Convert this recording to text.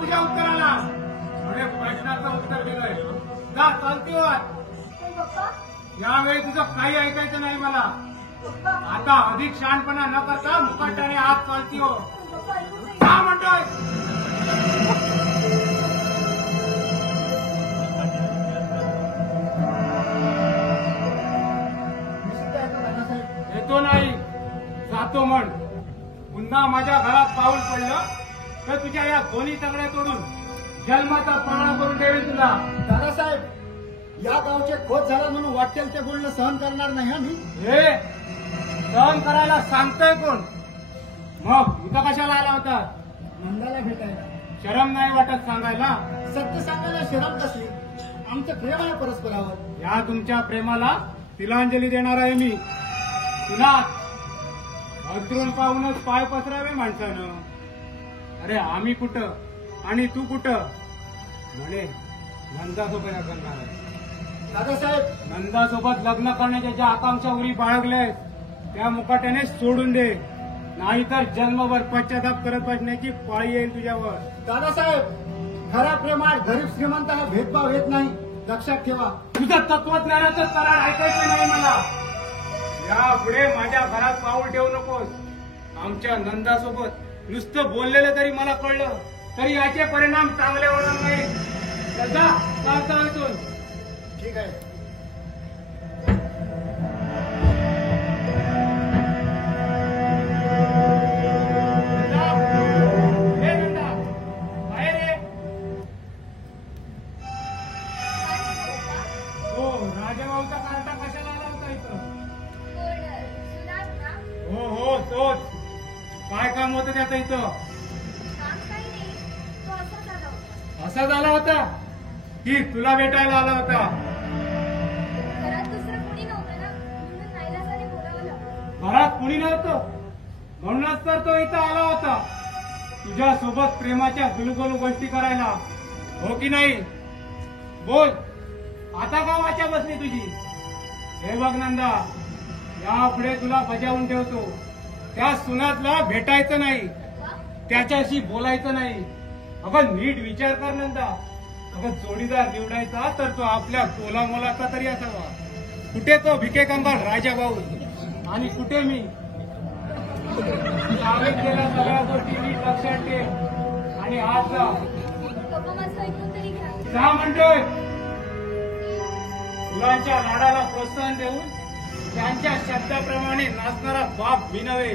तुझ्या उत्तराला. म्हणजे प्रश्नाचं उत्तर दिलंय. जा चालती वर. यावेळी तुझं काही ऐकायचं नाही मला. आता अधिक शहाणपणा न करता मुकाट्याने आत चालती हो. का म्हणतोय? येतो नाही जातो म्हण. पुन्हा माझ्या घरात पाऊल पडलं तर तुझ्या या दोन्ही तगड्या तोडून जन्माचा पाळणा करून ठेवेल तुला. दादासाहेब, या गावचे खोत झाला म्हणून वाटेल ते बोलणं सहन करणार नाही हा मी. हे सहन करायला सांगतोय कोण? मग इथं कशाला आला होता? नंदाला भेटायला. शरम नाही वाटत सांगायला? सत्य सांगायला शरम कशी? आमचं प्रेम आहे परस्परावर. या तुमच्या प्रेमाला तिलांजली देणार आहे मी. पुन्हा अद्रून पाहूनच पाय पसरावे माणसानं. अरे आम्ही कुठं आणि तू कुठं? म्हणे नंदासोबत करणार आहे. दादासाहेब, नंदासोबत लग्न करण्याच्या ज्या आकांक्षा उरी बाळगल्यात त्या मुकाट्याने सोडून दे, नाहीतर जन्मभर पश्चाताप करत बसण्याची पाळी येईल तुझ्यावर. दादासाहेब, खऱ्या प्रेमात गरीब श्रीमंत हा भेदभाव येत नाही, लक्षात ठेवा. तुझं तत्वज्ञानाचं करार ऐकायचं नाही मला. यापुढे माझ्या घरात पाऊल ठेवू नकोस. आमच्या नंदासोबत नुसतं बोललेलं तरी मला कळलं तरी याचे परिणाम चांगले होणार नाही. जा चालता इथून. ठीक आहे. राजाभाऊचा कार्टा कशाला आला होता इथं? हो हो तोच. काय काम होतं त्याचं इथं? असा झाला होता की तुला भेटायला आला होता? घरात कुणी नव्हतं म्हणूनच तर तो इथं आला होता तुझ्या सोबत प्रेमाच्या गुलगुल गोष्टी करायला. हो की नाही? बोल आता का वाचा बसली तुझी? हे बघ नंदा, यापुढे तुला बजावून ठेवतो. त्या सुनातला भेटायचं नाही, त्याच्याशी बोलायचं नाही. अगं नीट विचार कर नंदा. अगं जोडीदार निवडायचा तर तो आपल्या तोला मोलाचा तरी असावा. कुठे तो भिके कंबाळ राजाभाऊ आणि कुठे मी? सांगितलेल्या सगळ्या गोष्टी नीट लक्षात ठेव आणि आज जा म्हणतोय. मुलांच्या लाडाला प्रोत्साहन देऊन त्यांच्या शब्दाप्रमाणे नाचणारा बाप मी नव्हे.